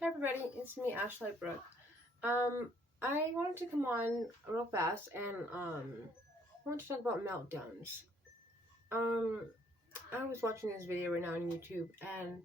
Hey everybody, it's me, Ashley Brooke. I wanted to come on real fast and I want to talk about meltdowns. I was watching this video right now on YouTube and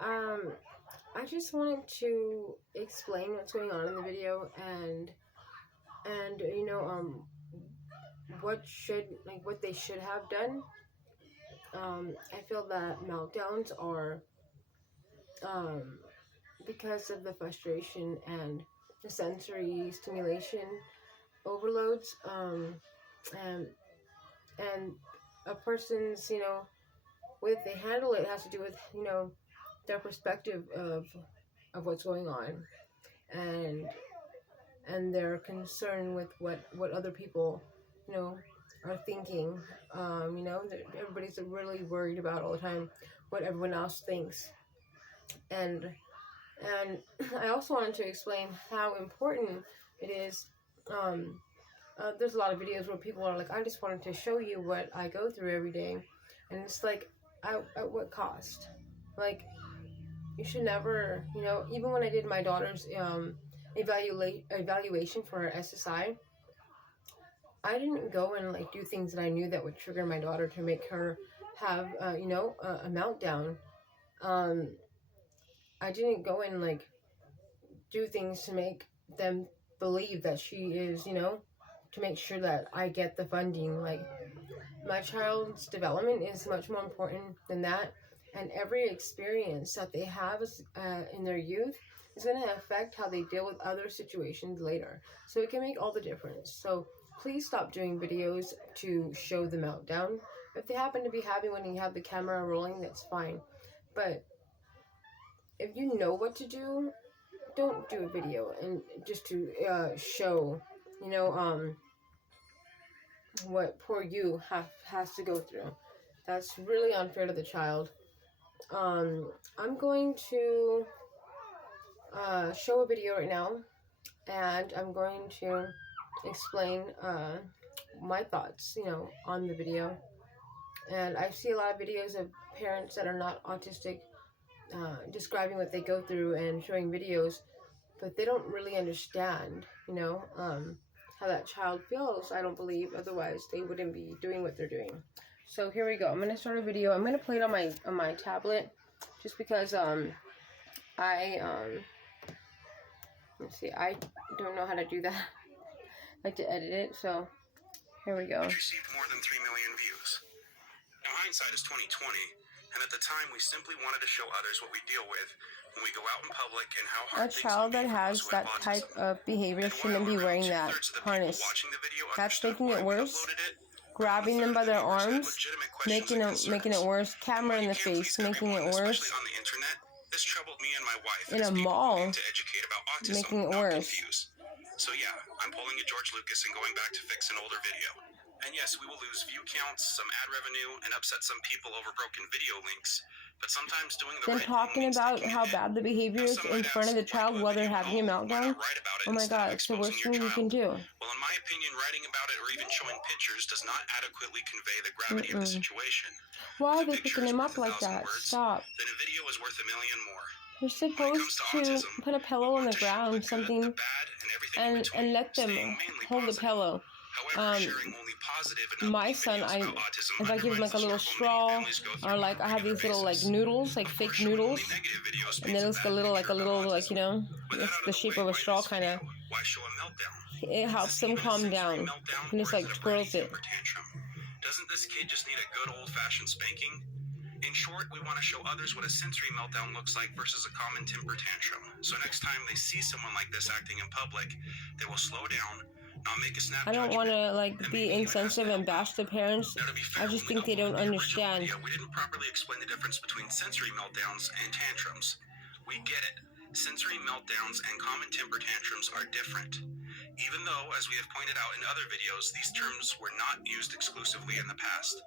I just wanted to explain what's going on in the video and what they should have done. I feel that meltdowns are because of the frustration and the sensory stimulation overloads, and a person's, way they handle it has to do with, their perspective of what's going on, and their concern with what other people, are thinking. Everybody's really worried about all the time what everyone else thinks, and I also wanted to explain how important it is. There's a lot of videos where people are like, I just wanted to show you what I go through every day. And it's like, at what cost? Like, you should never, even when I did my daughter's evaluation for her SSI, I didn't go and do things that I knew that would trigger my daughter to make her have, a meltdown. I didn't go and do things to make them believe that she is, to make sure that I get the funding. My child's development is much more important than that, and every experience that they have in their youth is going to affect how they deal with other situations later. So it can make all the difference. So please stop doing videos to show the meltdown. If they happen to be having when you have the camera rolling, that's fine. But if you know what to do, don't do a video and just to show, what poor you has to go through. That's really unfair to the child. I'm going to show a video right now, and I'm going to explain my thoughts, on the video. And I see a lot of videos of parents that are not autistic describing what they go through and showing videos, but they don't really understand, how that child feels. I don't believe, otherwise they wouldn't be doing what they're doing. So here we go. I'm gonna start a video. I'm gonna play it on my tablet, just because let's see, I don't know how to do that. I like to edit it, so here we go. It received more than 3 million views. Now hindsight is 2020, and at the time we simply wanted to show others what we deal with when we go out in public and how hard a child that has that type of behavior shouldn't be wearing that harness. That's making it worse. Grabbing them by their arms, making it worse. Camera in the face, making it worse. In a mall, making it worse. So yeah, I'm pulling a George Lucas and going back to fix an older video. And yes, we will lose view counts, some ad revenue, and upset some people over broken video links. But sometimes doing the right talking about how bad the behavior is in front of the child while they're having a meltdown. Oh my God, it's the worst thing you can do. Well, in my opinion, writing about it or even showing pictures does not adequately convey the gravity of the situation. Why are they picking him up like that? Stop. Then a video is worth 1 million more. You're supposed to put a pillow on the ground, something, and let them hold the pillow. My son, if I give him a little straw, or I have these little noodles, fake noodles, and they look a little it's the shape of a straw kind of. It helps them calm down. And just twirls it. Doesn't this kid just need a good old-fashioned spanking? In short, we want to show others what a sensory meltdown looks like versus a common temper tantrum. So next time they see someone like this acting in public, they will slow down, not make a snap. I don't want to be insensitive and bash the parents. I just think they don't understand. We didn't properly explain the difference between sensory meltdowns and tantrums. We get it. Sensory meltdowns and common temper tantrums are different. Even though, as we have pointed out in other videos, these terms were not used exclusively in the past.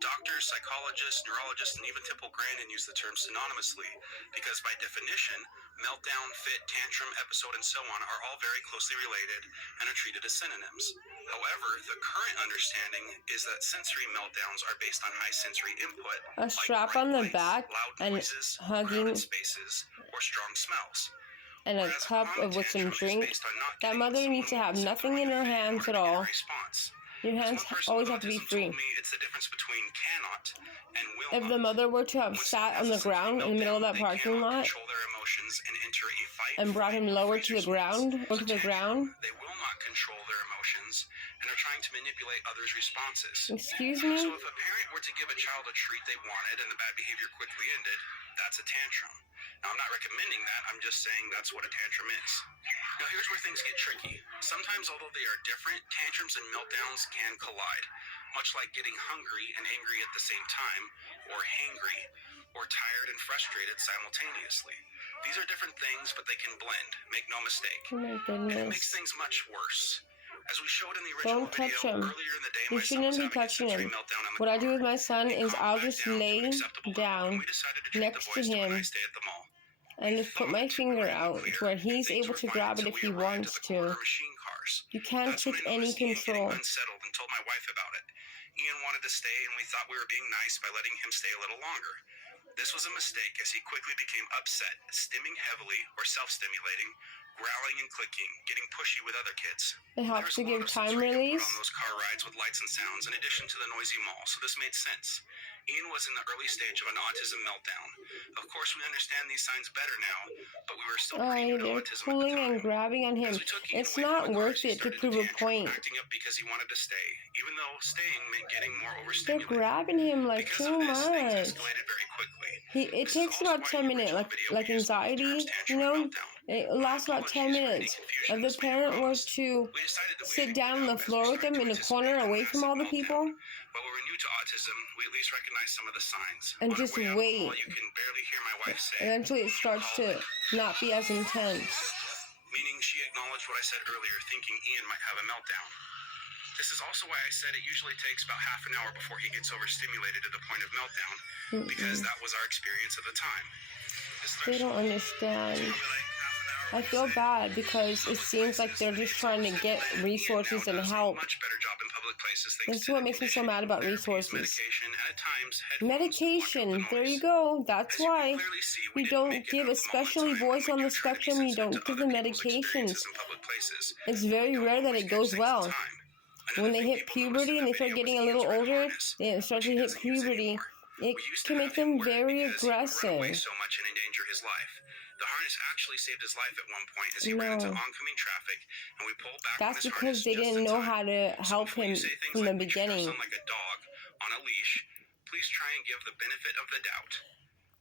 Doctors, psychologists, neurologists, and even Temple Grandin use the term synonymously because by definition, meltdown, fit, tantrum, episode, and so on are all very closely related and are treated as synonyms. However, the current understanding is that sensory meltdowns are based on high sensory input, A strap on the back loud and noises, hugging crowded spaces, or strong smells. and a Whereas cup common with some tantrum is drink. based on not That getting mother what needs to someone have wants and nothing throwing in her a fit hands in at order to get all. a response. Your As hands one person always with have to be autism free. told me, it's the difference between cannot and will If not. the mother were to have When sat someone on has the a sensory ground in the middle of that meltdown, they parking cannot lot control their emotions and enter a fight, and brought flight, him or lower freeze to the response. ground or to the With ground. tantrum, they will not control their emotions and are trying to manipulate others' responses. Excuse So me? if a parent were to give a child a treat they wanted and the bad behavior quickly ended, that's a tantrum. Now, I'm not recommending that. I'm just saying that's what a tantrum is. Now, here's where things get tricky. Sometimes, although they are different, tantrums and meltdowns can collide, much like getting hungry and angry at the same time, or hangry, or tired and frustrated simultaneously. These are different things, but they can blend. Make no mistake. Oh my And it makes goodness. things much worse. As we showed in the original Don't touch video, him. earlier in the day, You my son shouldn't was be having a touching sensory him. meltdown in the What I car. do with my son He is calmed I'll back just down to an lay acceptable level, down and we decided to treat next the to boys to a him nice day at the mall. and just put my finger out to where he's Things able were to fine grab it until if we he arrived wants at the corner to. machine cars. You can't That's when take I any noticed Ian getting control. unsettled and told my wife about it. Ian wanted to stay, and we thought we were being nice by letting him stay a little longer. This was a mistake, as he quickly became upset, stimming heavily or self-stimulating, growling and clicking, getting pushy with other kids. It There helps was to a lot give of time sensory input release. on those car rides with lights and sounds, in addition to the noisy mall, so this made sense. Ian was in the early stage of an autism meltdown. Of course, we understand these signs better now, but we were still Ay, treating it they're autism at the pulling time. and grabbing on him. As we took Ian It's away from not the worth cars, he it to started prove a tantrum, point. acting up because he wanted to stay, even though staying meant getting more They're overstimulated. grabbing him like Because too of this, things much. escalated very quickly. It This is takes also about why 10 in the minutes, original video like we used both anxiety, terms, you tantrum and know? meltdown. It My lasts about 10 apologies for any minutes. confusion If the this may have parent were caused. to We decided that we sit should down get on out the as floor we with started him to in a corner anticipate a away from massive all the meltdown. people While we were new to autism, we at least recognized some of the signs. and On our just way out the mall, wait, you can barely hear my wife say, eventually it starts to not be as intense. meaning she acknowledged what I said earlier, thinking Ian might have a meltdown. This is also why I said it usually takes about half an hour before he gets overstimulated to the point of meltdown, because that was our experience at the time. His They don't threshold understand. is probably like half an hour, I would you feel say? bad because it seems like they're just trying to get resources and help. Much better job in public places, thanks This is to what the makes me so conditioning, mad about therapies, resources. medication, and at times, headphones to block out Medication, the there you noise. go. That's As you can why clearly see, we didn't don't make it give, out of the mall in especially time, boys and on we the do try to be spectrum, you sensitive don't to give other them people's medications. experiences in public places, It's but we very don't rare that always it catch goes things in well. time. When Another they thing hit people noticed puberty in and the they start video was getting a Ian's little red older, harness, they start which to he hit doesn't use puberty, anymore. it We used to can have make him them wear it very because he would run away aggressive. so much and endanger his life. The harness actually saved his life at one point as he ran into No, oncoming traffic, and we pulled back on that's his because harness they just didn't in know time. how to So help before him you say things from the like we treat our beginning. son like a dog on a leash, please try and give the benefit of the doubt.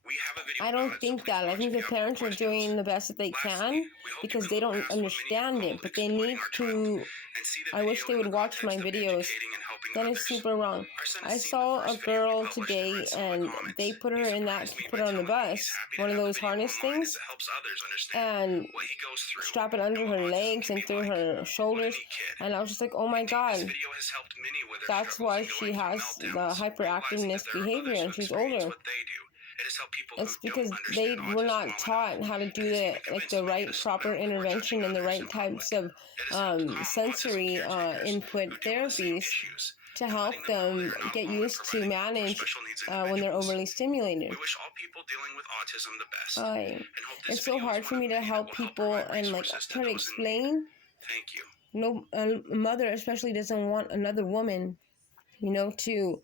We have a video I about don't it, so think please that. I watch think if the you have more parents are questions. doing the best that they Lastly, can we hope you because can they look don't past what many of you understand it, called but they exploiting need our child to. and see the I wish video they in would the watch my context of videos. educating and helping That is others. super wrong. Our son I has seen the saw a first video we girl published and today read some of the and comments. they put her He in that, surprised me put by her on the telling me he's bus, happy to one of have the those video harness online as things, it helps others understand and what he goes through strap it and under what her autism legs can and be through like. her What a shoulders. neat kid. And I was just like, oh my Indeed, this God, video has helped many with their that's struggles why in she going through has the meltdowns, realizing that hyperactiveness there are behavior others who and she's experience older. what they do. It has helped people It's who because don't they understand were autism not well enough. taught how to It do has the even like convinced the me right to slow proper down before intervention judging and the others right in types public. of It has helped calm autism sensory caretakers input who deal with the same therapies issues to and help letting them know they them are not get alone in used to providing help for manage special needs when they're individuals. overly stimulated. We wish all people dealing with autism the best I, and hope this it's so video is hard one for of me to many that help will help people provide and like resources to try to those in need. explain. Thank you. No, a mother especially doesn't want another woman, you know, to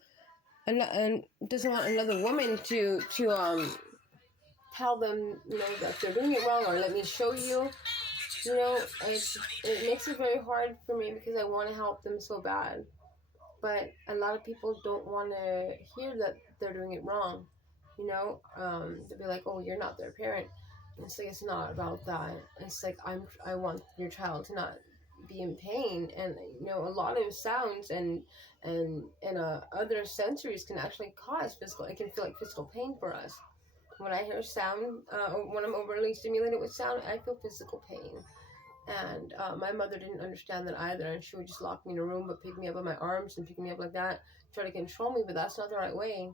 doesn't want another woman to tell them, you know, that they're doing it wrong or let me show you. You know, it makes it very hard for me because I want to help them so bad. But a lot of people don't want to hear that they're doing it wrong. You know, they'll be like, oh, you're not their parent. And it's like, it's not about that. It's like, I want your child to not be in pain. And, you know, a lot of sounds and other sensories can actually cause physical, it can feel like physical pain for us. When I hear sound, or when I'm overly stimulated with sound, I feel physical pain. And my mother didn't understand that either, and she would just lock me in a room but pick me up in my arms and pick me up like that, try to control me, but that's not the right way.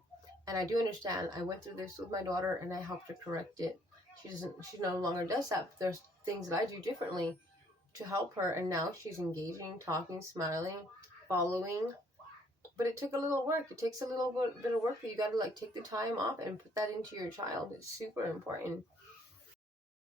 And I do understand. I went through this with my daughter, and I helped her correct it. She no longer does that, but there's things that I do differently to help her, and now she's engaging, talking, smiling, following. But it took a little work. It takes a little bit of work that you got to like take the time off and put that into your child. It's super important.